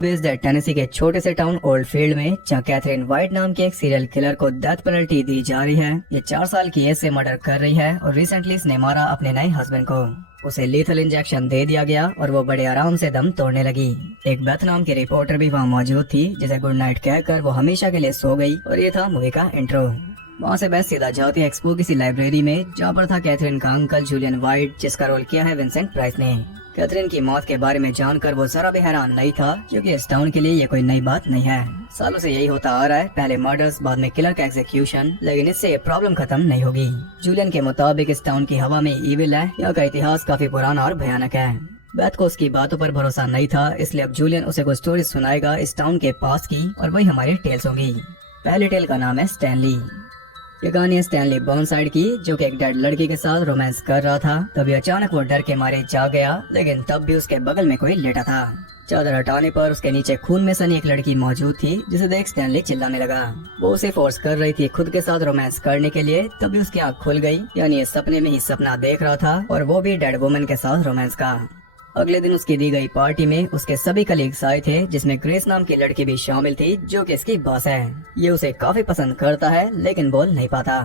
Based है Tennessee के छोटे से टाउन ओल्ड फील्ड में, जहाँ कैथरीन वाइट नाम के एक सीरियल किलर को डेथ पेनल्टी दी जा रही है। ये 4 साल की एज से मर्डर कर रही है और रिसेंटली इसने मारा अपने नए हस्बैंड को। उसे लीथल इंजेक्शन दे दिया गया और वो बड़े आराम से दम तोड़ने लगी। एक बेथ नाम की रिपोर्टर भी वहाँ मौजूद थी, जिसे गुड नाइट कहकर वो हमेशा के लिए सो गई। और ये था मूवी का इंट्रो। वहाँ से बेथ सीधा जाती है एक्सपो किसी लाइब्रेरी में, जहाँ पर था कैथरीन का अंकल जूलियन वाइट, जिसका रोल किया है विंसेंट प्राइस ने। कैथरीन की मौत के बारे में जानकर वो जरा भी हैरान नहीं था, क्योंकि इस टाउन के लिए ये कोई नई बात नहीं है। सालों से यही होता आ रहा है, पहले मर्डर्स बाद में किलर का एग्जीक्यूशन, लेकिन इससे ये प्रॉब्लम खत्म नहीं होगी। जूलियन के मुताबिक इस टाउन की हवा में ईविल है। यहाँ का इतिहास काफी पुराना और भयानक है। बेथ को उसकी बातों पर भरोसा नहीं था, इसलिए अब जूलियन उसे कुछ स्टोरी सुनाएगा इस टाउन के पास की, और वही हमारी टेल्स होंगी। पहले टेल का नाम है स्टैनली। ये कहानी है स्टैनली बर्नसाइड की, जो कि एक डेड लड़की के साथ रोमांस कर रहा था। तभी अचानक वो डर के मारे जाग गया, लेकिन तब भी उसके बगल में कोई लेटा था। चादर हटाने पर उसके नीचे खून में सनी एक लड़की मौजूद थी, जिसे देख स्टैनली चिल्लाने लगा। वो उसे फोर्स कर रही थी खुद के साथ रोमांस करने के लिए। तभी उसकी आँख खुल गई, यानी ये सपने में ही सपना देख रहा था, और वो भी डेड वुमन के साथ रोमांस का। अगले दिन उसकी दी गई पार्टी में उसके सभी कलीग्स आए थे, जिसमें ग्रेस नाम की लड़की भी शामिल थी, जो कि इसकी बॉस है। ये उसे काफी पसंद करता है, लेकिन बोल नहीं पाता।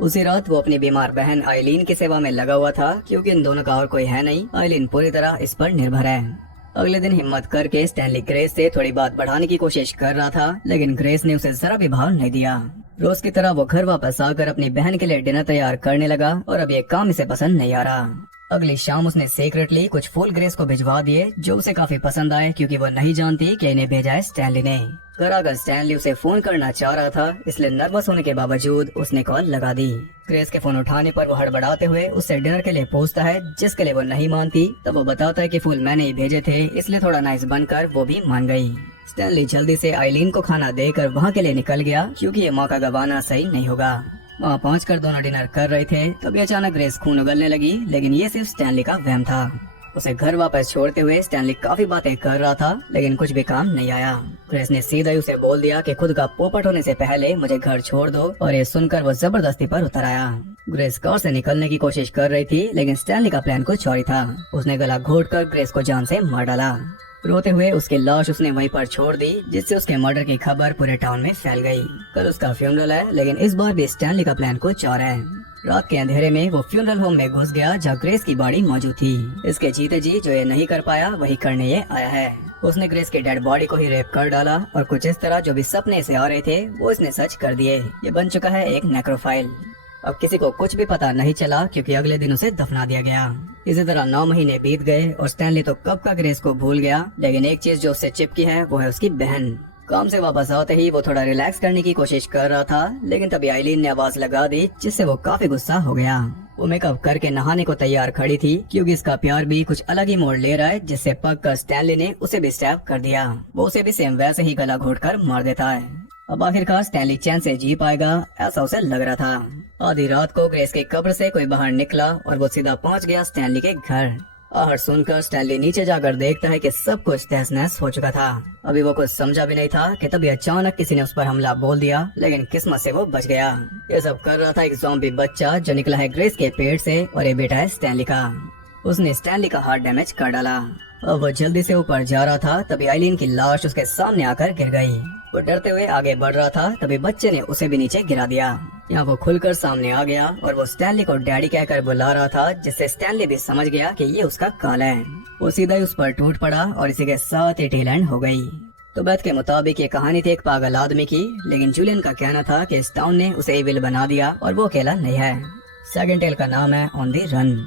उसी रात वो अपनी बीमार बहन आइलीन की सेवा में लगा हुआ था, क्योंकि इन दोनों का और कोई है नहीं। आइलीन पूरी तरह इस पर निर्भर है। अगले दिन हिम्मत करके स्टैनली ग्रेस से थोड़ी बात बढ़ाने की कोशिश कर रहा था, लेकिन ग्रेस ने उसे जरा भी भाव नहीं दिया। रोज की तरह वो घर वापस आकर अपनी बहन के लिए डिनर तैयार करने लगा, और अब ये काम इसे पसंद नहीं आ रहा। अगली शाम उसने सीक्रेटली कुछ फूल ग्रेस को भिजवा दिए, जो उसे काफी पसंद आए, क्योंकि वो नहीं जानती कि इन्हें भेजा है स्टैनली ने। घर आकर स्टैनली उसे फोन करना चाह रहा था, इसलिए नर्वस होने के बावजूद उसने कॉल लगा दी। ग्रेस के फोन उठाने पर वो हड़बड़ाते हुए उससे डिनर के लिए पूछता है, जिसके लिए वो नहीं मानती। तब वो बताता है कि फूल मैंने ही भेजे थे, इसलिए थोड़ा नाइस बनकर वो भी मान गई। स्टैनली जल्दी से आइलीन को खाना देकर वहाँ के लिए निकल गया, क्योंकि ये मौका गंवाना सही नहीं होगा। वहाँ पहुंचकर दोनों डिनर कर रहे थे, तभी अचानक ग्रेस खून उगलने लगी, लेकिन ये सिर्फ स्टैनली का वहम था। उसे घर वापस छोड़ते हुए स्टैनली काफी बातें कर रहा था, लेकिन कुछ भी काम नहीं आया। ग्रेस ने सीधा ही उसे बोल दिया कि खुद का पोपट होने से पहले मुझे घर छोड़ दो, और ये सुनकर वो जबरदस्ती पर उतर आया। ग्रेस कार से निकलने की कोशिश कर रही थी, लेकिन स्टैनली का प्लान कुछ और ही था। उसने गला घोटकर ग्रेस को जान से मार डाला। रोते हुए उसकी लाश उसने वहीं पर छोड़ दी, जिससे उसके मर्डर की खबर पूरे टाउन में फैल गई। कल उसका फ्यूनरल है, लेकिन इस बार भी स्टैनली का प्लान कुछ और है। रात के अंधेरे में वो फ्यूनरल होम में घुस गया, जहाँ ग्रेस की बॉडी मौजूद थी। इसके जीते जी जो ये नहीं कर पाया, वही करने ये आया है। उसने ग्रेस की डेड बॉडी को ही रेप कर डाला, और कुछ इस तरह जो भी सपने से आ रहे थे वो इसने सच कर दिए। ये बन चुका है एक नेक्रोफाइल। अब किसी को कुछ भी पता नहीं चला, क्योंकि अगले दिन उसे दफना दिया गया। इसी तरह 9 महीने बीत गए, और स्टैनली तो कब का ग्रेस को भूल गया, लेकिन एक चीज जो उससे चिपकी है वो है उसकी बहन। काम से वापस आते ही वो थोड़ा रिलैक्स करने की कोशिश कर रहा था, लेकिन तभी आइलीन ने आवाज लगा दी, जिससे वो काफी गुस्सा हो गया। वो मेकअप करके नहाने को तैयार खड़ी थी, क्योंकि इसका प्यार भी कुछ अलग ही मोड़ ले रहा है, जिससे पक कर स्टैनली ने उसे भी स्टैब कर दिया। वो उसे भी सेम वैसे ही गला घोटकर मार देता है। अब आखिरकार स्टैनली चैन से जी पाएगा, ऐसा उसे लग रहा था। आधी रात को ग्रेस के कब्र से कोई बाहर निकला, और वो सीधा पहुंच गया स्टैनली के घर। आहट सुनकर स्टैनली नीचे जाकर देखता है कि सब कुछ तहस नहस हो चुका था। अभी वो कुछ समझा भी नहीं था कि तभी अचानक किसी ने उस पर हमला बोल दिया, लेकिन किस्मत से वो बच गया। ये सब कर रहा था एक ज़ॉम्बी बच्चा, जो निकला है ग्रेस के पेट से, और ये बेटा है स्टैनली का। उसने स्टैनली का हार्ट डैमेज कर डाला। अब वो जल्दी से ऊपर जा रहा था, तभी आइलीन की लाश उसके सामने आकर गिर गई। वो डरते हुए आगे बढ़ रहा था, तभी बच्चे ने उसे भी नीचे गिरा दिया। यहाँ वो खुलकर सामने आ गया, और वो स्टैनली को डैडी कहकर बुला रहा था, जिससे स्टैनली भी समझ गया कि ये उसका काल है। वो सीधा ही उस पर टूट पड़ा, और इसी के साथ ही टेल एंड हो गई। तो बेथ के मुताबिक ये कहानी थी एक पागल आदमी की, लेकिन जूलियन का कहना था कि इस टाउन ने उसे इविल बना दिया, और वो अकेला नहीं है। सेकंड टेल का नाम है ऑन द रन।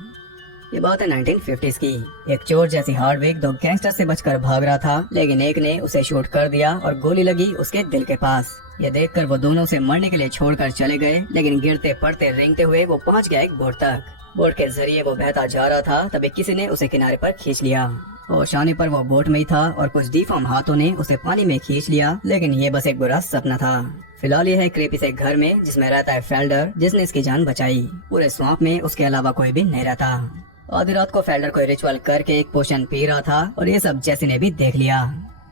ये बात है 1950s की। एक चोर जैसी हार्डविक 2 गैंगस्टर से बचकर भाग रहा था, लेकिन एक ने उसे शूट कर दिया, और गोली लगी उसके दिल के पास। ये देखकर वो दोनों उसे मरने के लिए छोड़कर चले गए, लेकिन गिरते पड़ते रेंगते हुए वो पहुंच गया एक बोट तक। बोट के जरिए वो बहता जा रहा था, तभी किसी ने उसे किनारे पर खींच लिया। होश आने पर वो बोट में ही था, और कुछ डिफॉर्म हाथों ने उसे पानी में खींच लिया, लेकिन ये बस एक बुरा सपना था। फिलहाल ये है क्रेपी से घर में, जिसमें रहता है फेल्डर, जिसने इसकी जान बचाई। पूरे स्वाम्प में उसके अलावा कोई भी नहीं रहता। आधी रात को फेल्डर कोई रिचुअल करके एक पोशन पी रहा था, और ये सब जेसी ने भी देख लिया।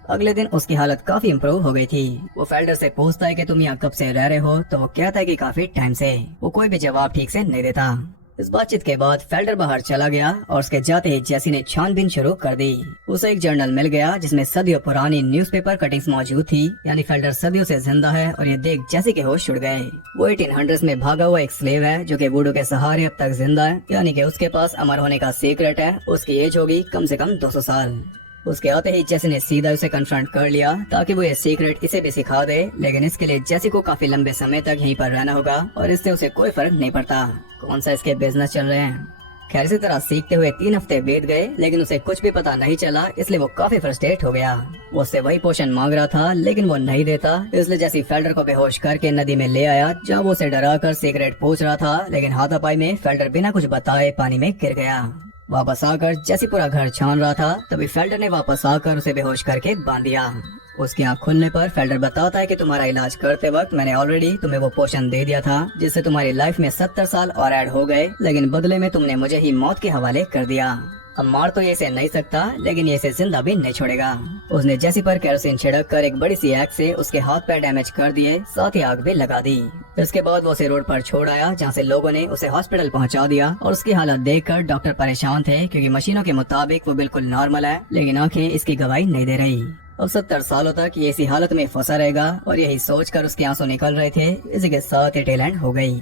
अगले दिन उसकी हालत काफी इम्प्रूव हो गई थी। वो फेल्डर से पूछता है कि तुम यहाँ कब से रह रहे हो, तो वो कहता है कि काफी टाइम से। वो कोई भी जवाब ठीक से नहीं देता। इस बातचीत के बाद फेल्डर बाहर चला गया और उसके जाते ही जेसी ने छानबीन शुरू कर दी। उसे एक जर्नल मिल गया जिसमें सदियों पुरानी न्यूज़पेपर कटिंग्स मौजूद थी, यानी फेल्डर सदियों से जिंदा है और ये देख जेसी के होश उड़ गए। वो 1800s में भागा हुआ एक स्लेव है जो कि वुडू के सहारे अब तक जिंदा है, यानी कि उसके पास अमर होने का सीक्रेट है। उसकी एज होगी कम से कम 200 साल। उसके आते ही जेसी ने सीधा उसे कन्फ्रंट कर लिया ताकि वो ये सीक्रेट इसे भी सिखा दे, लेकिन इसके लिए जेसी को काफी लंबे समय तक यहीं पर रहना होगा और इससे उसे कोई फर्क नहीं पड़ता कौन सा इसके बिजनेस चल रहे हैं। खैर इसी तरह सीखते हुए 3 हफ्ते बीत गए, लेकिन उसे कुछ भी पता नहीं चला, इसलिए वो काफी फ्रस्ट्रेट हो गया। वो उससे वही पोषण मांग रहा था लेकिन वो नहीं देता, इसलिए जेसी फेल्डर को बेहोश करके नदी में ले आया जहाँ वो उसे डरा कर सीक्रेट पूछ रहा था, लेकिन हाथापाई में फेल्डर बिना कुछ बताए पानी में गिर गया। वापस आकर जैसे पूरा घर छान रहा था तभी फेल्डर ने वापस आकर उसे बेहोश करके बांध दिया। उसकी आँख खुलने पर फेल्डर बताता है कि तुम्हारा इलाज करते वक्त मैंने ऑलरेडी तुम्हें वो पोषण दे दिया था जिससे तुम्हारी लाइफ में 70 साल और ऐड हो गए, लेकिन बदले में तुमने मुझे ही मौत के हवाले कर दिया। अब मार तो ये इसे नहीं सकता, लेकिन ये इसे जिंदा भी नहीं छोड़ेगा। उसने जेसी पर केरोसिन छिड़क कर एक बड़ी सी आग से उसके हाथ पैर डैमेज कर दिए, साथ ही आग भी लगा दी। इसके बाद वो उसे रोड पर छोड़ आया जहाँ से लोगों ने उसे हॉस्पिटल पहुँचा दिया और उसकी हालत देखकर डॉक्टर परेशान थे क्योंकि मशीनों के मुताबिक वो बिल्कुल नॉर्मल है, लेकिन आंखें इसकी गवाही नहीं दे रही। अब 70 सालों तक ये इसी हालत में फंसा रहेगा और यही सोचकर उसके आंसू निकल रहे थे। इसी के साथ ही टेल एंड हो गई।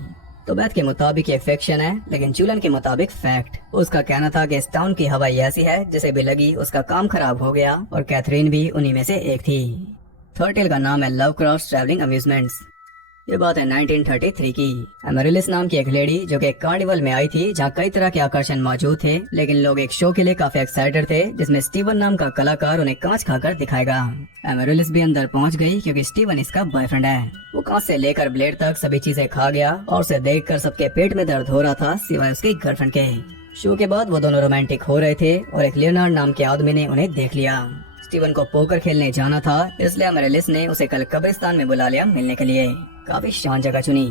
तो बैथ के मुताबिक ये फिक्शन है, लेकिन चूलन के मुताबिक फैक्ट। उसका कहना था कि इस टाउन की हवा ऐसी है जिसे भी लगी उसका काम खराब हो गया और कैथरीन भी उन्हीं में से एक थी। थर्ड टेल का नाम है लव क्रॉस ट्रैवलिंग अम्यूजमेंट्स। ये बात है 1933 की। एमरिलिस नाम की एक लेडी जो कि एक कार्निवल में आई थी जहाँ कई तरह के आकर्षण मौजूद थे, लेकिन लोग एक शो के लिए काफी एक्साइटेड थे जिसमें स्टीवन नाम का कलाकार उन्हें कांच खाकर दिखाएगा। एमरिलिस भी अंदर पहुंच गई क्योंकि स्टीवन इसका बॉयफ्रेंड है। वो कांच से लेकर ब्लेड तक सभी चीजें खा गया और उसे देखकर सबके पेट में दर्द हो रहा था सिवाय उसकी गर्लफ्रेंड के। शो के बाद वो दोनों रोमांटिक हो रहे थे और एक लियोनार्ड नाम के आदमी ने उन्हें देख लिया। स्टीवन को पोकर खेलने जाना था, इसलिए एमरिलिस ने उसे कल कब्रिस्तान में बुला लिया मिलने के लिए। काफी शांत जगह चुनी।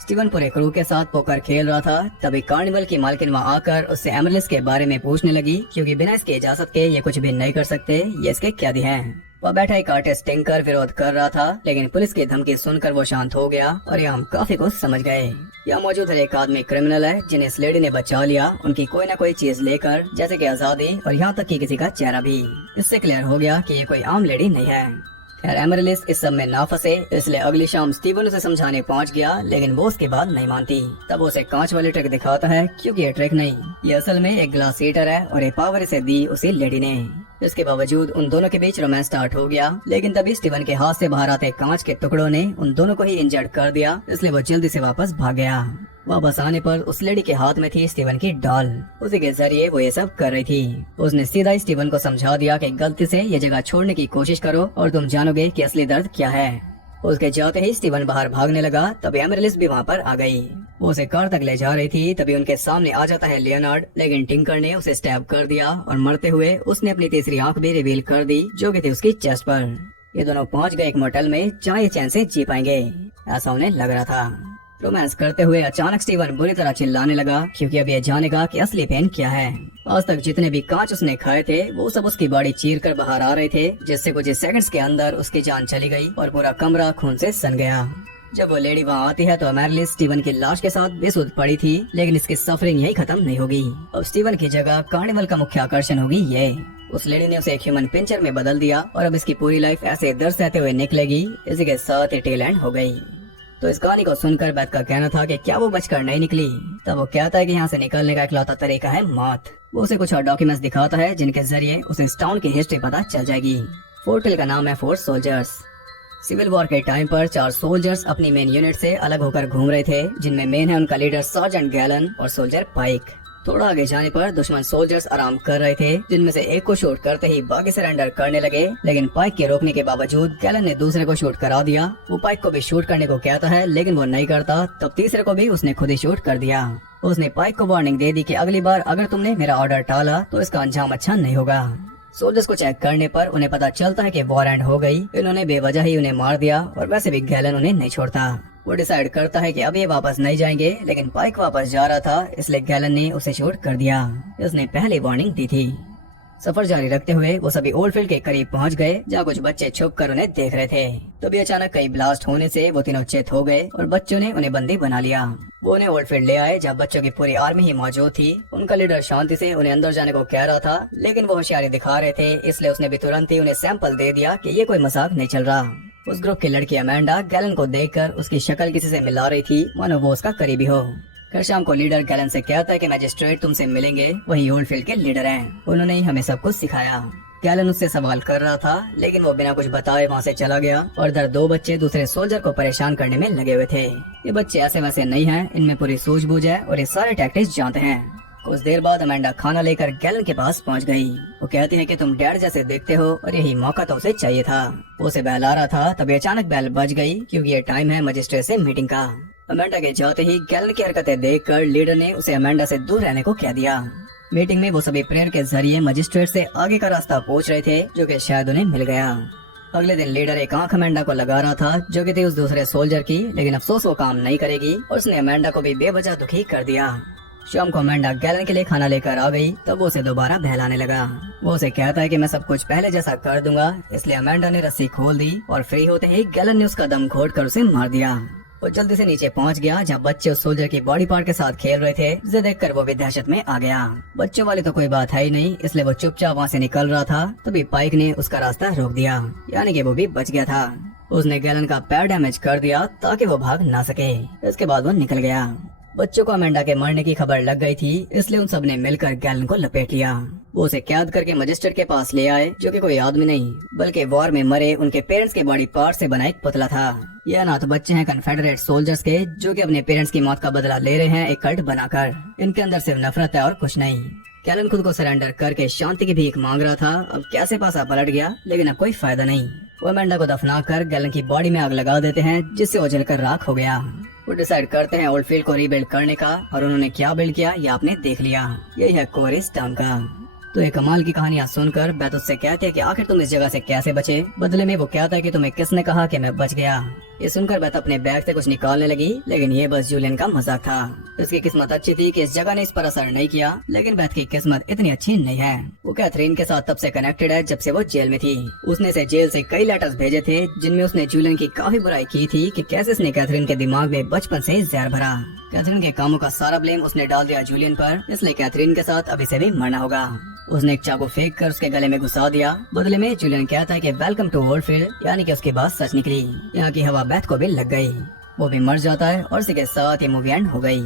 स्टीवन पूरे क्रू के साथ पोकर खेल रहा था, तभी कार्निवल की मालकिन वहाँ आकर उससे एमरिलिस के बारे में पूछने लगी क्योंकि बिना इसकी इजाजत के ये कुछ भी नहीं कर सकते, ये इसके कैदी हैं। वह बैठा एक आर्टिस्ट टिंकर विरोध कर रहा था, लेकिन पुलिस की धमकी सुनकर वो शांत हो गया और ये हम काफी कुछ समझ गए। यहाँ मौजूद हर एक आदमी क्रिमिनल है जिन्हें इस लेडी ने बचा लिया उनकी कोई न कोई चीज लेकर, जैसे कि आजादी और यहाँ तक कि किसी का चेहरा भी। इससे क्लियर हो गया कि ये कोई आम लेडी नहीं है। खैर एमरिलिस इस सब में ना फंसे, इसलिए अगली शाम स्टीवन उसे समझाने पहुंच गया, लेकिन वो उसके बाद नहीं मानती। तब उसे कांच वाली ट्रिक दिखाता है क्योंकि ये ट्रिक नहीं, ये असल में एक ग्लास हीटर है और ये पावर इसे दी उसी लेडी ने। इसके बावजूद उन दोनों के बीच रोमांस स्टार्ट हो गया, लेकिन तभी स्टीवन के हाथ से बाहर आते कांच के टुकड़ों ने उन दोनों को ही इंजर्ड कर दिया, इसलिए वो जल्दी से वापस भाग गया। वापस आने पर उस लेडी के हाथ में थी स्टीवन की डॉल। उसी के जरिए वो ये सब कर रही थी। उसने सीधा ही स्टीवन को समझा दिया कि गलती से ये जगह छोड़ने की कोशिश करो और तुम जानोगे कि असली दर्द क्या है। उसके जाते ही स्टीवन बाहर भागने लगा, तभी एमरिलिस भी वहाँ पर आ गई। वो उसे कार तक ले जा रही थी, तभी उनके सामने आ जाता है लियोनार्ड, लेकिन टिंकर ने उसे स्टैब कर दिया और मरते हुए उसने अपनी तीसरी आंख भी रिवील कर दी जो कि थी उसकी चेस्ट पर। ये दोनों पहुँच गए एक मोटेल में जहाँ ये चैन से जी पाएंगे, ऐसा उन्हें लग रहा था। रोमांस करते हुए अचानक स्टीवन बुरी तरह चिल्लाने लगा क्योंकि अब ये जानेगा कि असली पेन क्या है। आज तक जितने भी कांच उसने खाए थे वो सब उसकी बॉडी चीर कर बाहर आ रहे थे, जिससे कुछ सेकंड्स के अंदर उसकी जान चली गई और पूरा कमरा खून से सन गया। जब वो लेडी वहाँ आती है तो एमरिलिस स्टीवन की लाश के साथ बेसुध पड़ी थी, लेकिन इसकी सफरिंग यही खत्म नहीं होगी। अब स्टीवन की जगह कार्निवल का मुख्य आकर्षण होगी ये। उस लेडी ने उसे एक ह्यूमन पिंचर में बदल दिया और अब इसकी पूरी लाइफ ऐसे दर्द सहते हुए निकलेगी। इसी के साथ ही टेल एंड हो गई। तो इस कहानी को सुनकर बैथ का कहना था कि क्या वो बचकर नहीं निकली। तब वो कहता है कि यहाँ से निकलने का इकलौता तरीका है मौत। वो उसे कुछ और डॉक्यूमेंट्स दिखाता है जिनके जरिए उसे इस टाउन की हिस्ट्री पता चल जाएगी। फोर्ट टेल का नाम है फोर्ट सोल्जर्स। सिविल वॉर के टाइम पर 4 सोल्जर्स अपनी मेन यूनिट से अलग होकर घूम रहे थे, जिनमें मेन है उनका लीडर सार्जेंट गैलन और सोल्जर पाइक। थोड़ा आगे जाने पर दुश्मन सोल्जर्स आराम कर रहे थे, जिनमें से एक को शूट करते ही बाकी सरेंडर करने लगे, लेकिन पाइक के रोकने के बावजूद गैलन ने दूसरे को शूट करा दिया। वो पाइक को भी शूट करने को कहता है, लेकिन वो नहीं करता। तब तीसरे को भी उसने खुद ही शूट कर दिया। उसने पाइक को वार्निंग दे दी कि अगली बार अगर तुमने मेरा ऑर्डर टाला तो इसका अंजाम अच्छा नहीं होगा। सोल्जर्स को चेक करने पर उन्हें पता चलता है कि वॉर एंड हो गई। इन्होंने बेवजह ही उन्हें मार दिया और वैसे भी गैलन उन्हें नहीं छोड़ता। वो डिसाइड करता है कि अब ये वापस नहीं जाएंगे, लेकिन पाइक वापस जा रहा था, इसलिए गैलन ने उसे शूट कर दिया। उसने पहले वार्निंग दी थी। सफर जारी रखते हुए वो सभी ओल्डफील्ड के करीब पहुंच गए, जहाँ कुछ बच्चे छुप कर उन्हें देख रहे थे। तभी अचानक कई ब्लास्ट होने से वो तीनों चेत हो गए और बच्चों ने उन्हें बंदी बना लिया। वो उन्हें ओल्डफील्ड ले आए, जहाँ बच्चों की पूरी आर्मी ही मौजूद थी। उनका लीडर शांति से उन्हें अंदर जाने को कह रहा था, लेकिन वो होशियारी दिखा रहे थे, इसलिए उसने भी तुरंत ही उन्हें सैंपल दे दिया कि ये कोई मजाक नहीं चल रहा। उस ग्रुप की लड़की अमेंडा गैलन को देखकर उसकी शक्ल किसी से मिला रही थी, मानो वो उसका करीबी हो। फिर शाम को लीडर गैलन से कहता है कि मैजिस्ट्रेट तुमसे मिलेंगे, वही ओल्डफील्ड के लीडर हैं। उन्होंने ही हमें सब कुछ सिखाया। गैलन उससे सवाल कर रहा था, लेकिन वो बिना कुछ बताए वहाँ से चला गया और इधर दो बच्चे दूसरे सोल्जर को परेशान करने में लगे हुए थे। ये बच्चे ऐसे वैसे नहीं हैं, इनमें पूरी सूझबूझ है और ये सारे टैक्टिक्स जानते हैं। कुछ देर बाद अमेंडा खाना लेकर गैलन के पास पहुंच गई। वो कहती है कि तुम डैड जैसे दिखते हो और यही मौका तो उसे चाहिए था। वो उसे बहला रहा था, तभी अचानक बेल बज गई, क्योंकि ये टाइम है मजिस्ट्रेट से मीटिंग का। अमेंडा के जाते ही गैलन की हरकतें देखकर लीडर ने उसे अमेंडा से दूर रहने को कह दिया। मीटिंग में वो सभी प्रेयर के जरिए मजिस्ट्रेट से आगे का रास्ता पूछ रहे थे, जो कि शायद उन्हें मिल गया। अगले दिन लीडर एक आंख अमेंडा को लगा रहा था, जो कि थी उस दूसरे सोल्जर की, लेकिन अफसोस वो काम नहीं करेगी और उसने अमेंडा को भी बेवजह दुखी कर दिया। शाम को अमेंडा गैलन के लिए खाना लेकर आ गई, तब वो उसे दोबारा बहलाने लगा। वो उसे कहता है कि मैं सब कुछ पहले जैसा कर दूंगा, इसलिए अमेंडा ने रस्सी खोल दी और फ्री होते ही गैलन ने उसका दम घोट कर उसे मार दिया। वो जल्दी से नीचे पहुंच गया, जहाँ बच्चे उस सोल्जर की बॉडी पार्ट के साथ खेल रहे थे, जिसे देखकर वो भी दहशत में आ गया। बच्चों वाली तो कोई बात है ही नहीं, इसलिए वो चुपचाप वहाँ से निकल रहा था, तभी पाइक ने उसका रास्ता रोक दिया, यानी कि वो भी बच गया था। उसने गैलन का पैर डैमेज कर दिया ताकि वो भाग ना सके। इसके बाद वो निकल गया। बच्चों को अमेंडा के मरने की खबर लग गई थी, इसलिए उन सब ने मिलकर गैलन को लपेट लिया। वो उसे कैद करके मजिस्ट्रेट के पास ले आए, जो कि कोई आदमी नहीं बल्कि वॉर में मरे उनके पेरेंट्स के बॉडी पार्ट से बना एक पुतला था। यह अनाथ बच्चे हैं कन्फेडरेट सोल्जर्स के, जो कि अपने पेरेंट्स की मौत का बदला ले रहे हैं एक कल्ट बनाकर। इनके अंदर सिर्फ नफरत है और कुछ नहीं। गैलन खुद को सरेंडर करके शांति की भीख मांग रहा था। अब कैसे पासा पलट गया, लेकिन अब कोई फायदा नहीं। वो अमेंडा को दफना कर गैलन की बॉडी में आग लगा देते हैं, जिससे वो जलकर राख हो गया। वो डिसाइड करते हैं ओल्डफील्ड को रीबिल्ड करने का, और उन्होंने क्या बिल्ड किया ये आपने देख लिया। यही है कोर इस टाउन का। तो एक कमाल की कहानियां सुनकर बेथ उससे कहती है कि आखिर तुम इस जगह से कैसे बचे। बदले में वो कहता है कि तुम्हें किसने कहा कि मैं बच गया। ये सुनकर बेथ अपने बैग से कुछ निकालने लगी, लेकिन ये बस जूलियन का मजाक था। उसकी किस्मत अच्छी थी कि इस जगह ने इस पर असर नहीं किया, लेकिन बेथ की किस्मत इतनी अच्छी नहीं है। वो कैथरीन के साथ तब से कनेक्टेड है जब से वो जेल में थी। उसने से जेल से कई लेटर्स भेजे थे, जिनमें उसने जूलियन की काफी बुराई की थी कि कैसे उसने कैथरीन के दिमाग में बचपन से जहर भरा। कैथरीन के कामों का सारा ब्लेम उसने डाल दिया जूलियन पर, इसलिए कैथरीन के साथ अभी से भी मरना होगा। उसने एक चाकू फेंक कर उसके गले में घुसा दिया। बदले में जूलियन कहता है कि वेलकम टू ओल्डफील्ड, यानी कि उसकी बात सच निकली। यहाँ की हवा बेथ को भी लग गई। वो भी मर जाता है और इसी के साथ ये मूवी एंड हो गई।